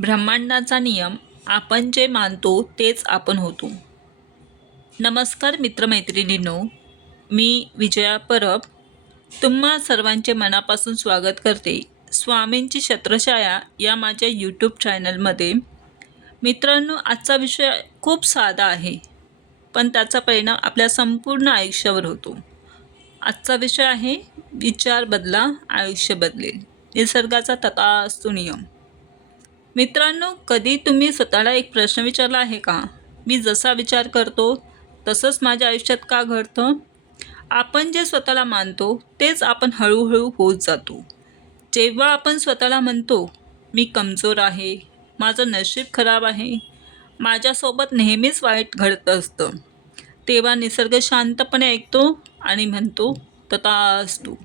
ब्रह्मांडाचा नियम आपण जे मानतो तेच आपण होतो. नमस्कार मित्रमैत्रिणींनो मी विजया परब. तुम्हा सर्वांचे मनापासून स्वागत करते. स्वामींची छत्रछाया या माझ्या यूट्यूब चॅनलमध्ये मित्रांनो आजचा विषय खूप साधा आहे पण त्याचा परिणाम आपल्या संपूर्ण आयुष्यावर होतो. आजचा विषय आहे विचार बदला आयुष्य बदलेल. निसर्गाचा तथास्तु नियम. मित्रांनो कधी तुम्ही स्वतःला एक प्रश्न विचारला आहे का? मी जसा विचार करतो तसंच माझ्या आयुष्यात का घडतं? आपण जे स्वतःला मानतो तेच आपण हळूहळू होत जातो. जेव्हा आपण स्वतःला म्हणतो मी कमजोर आहे माझं नशीब खराब आहे माझ्यासोबत नेहमीच वाईट घडत असतं तेव्हा निसर्ग शांतपणे ऐकतो आणि म्हणतो तथा असतो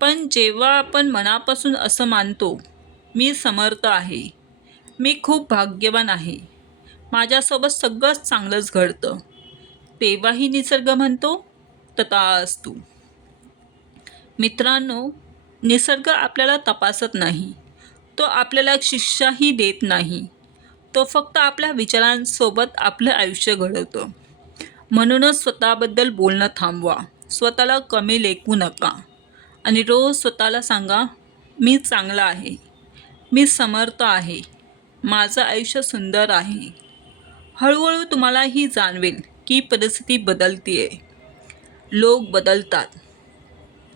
पण जेव्हा आपण मनापासून असं मानतो मी समर्थ आहे. मी खूप भाग्यवान आहे. माझ्यासोबत सगळंच चांगलंच घडतं. तेव्हाही निसर्ग म्हणतो तथास्तु. मित्रांनो निसर्ग आपल्याला तपासत नाही. तो आपल्याला शिक्षाही देत नाही. तो फक्त आपल्या विचारांसोबत आपलं आयुष्य घडवतो म्हणूनच स्वतःबद्दल बोलणं थांबवा. स्वतःला कमी लेखू नका. आणि रोज स्वतःला सांगा मी चांगला आहे. मी समर्थ आहे. माझं आयुष्य सुंदर आहे. हळूहळू तुम्हालाही जाणवेल की परिस्थिती बदलते आहे लोक बदलतात.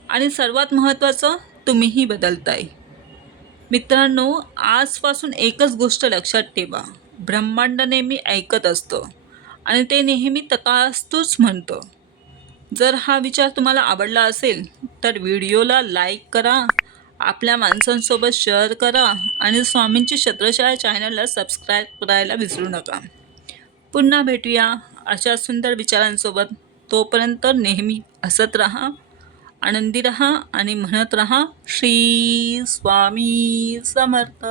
आणि सर्वात महत्त्वाचं तुम्हीही बदलताय. मित्रांनो आजपासून एकच गोष्ट लक्षात ठेवा. ब्रह्मांड नेहमी ऐकत असतं. आणि ते नेहमी तथास्तूच म्हणतं. जर हा विचार तुम्हाला आवडला असेल तर व्हिडिओला लाईक करा. आपल्या माणसांसोबत शेअर करा आणि स्वामींची शत्रशाळा चॅनलला सबस्क्राईब करायला विसरू नका. पुन्हा भेटूया अशा सुंदर विचारांसोबत. तोपर्यंत नेहमी हसत राहा आनंदी रहा आणि म्हणत रहा श्री स्वामी समर्थ.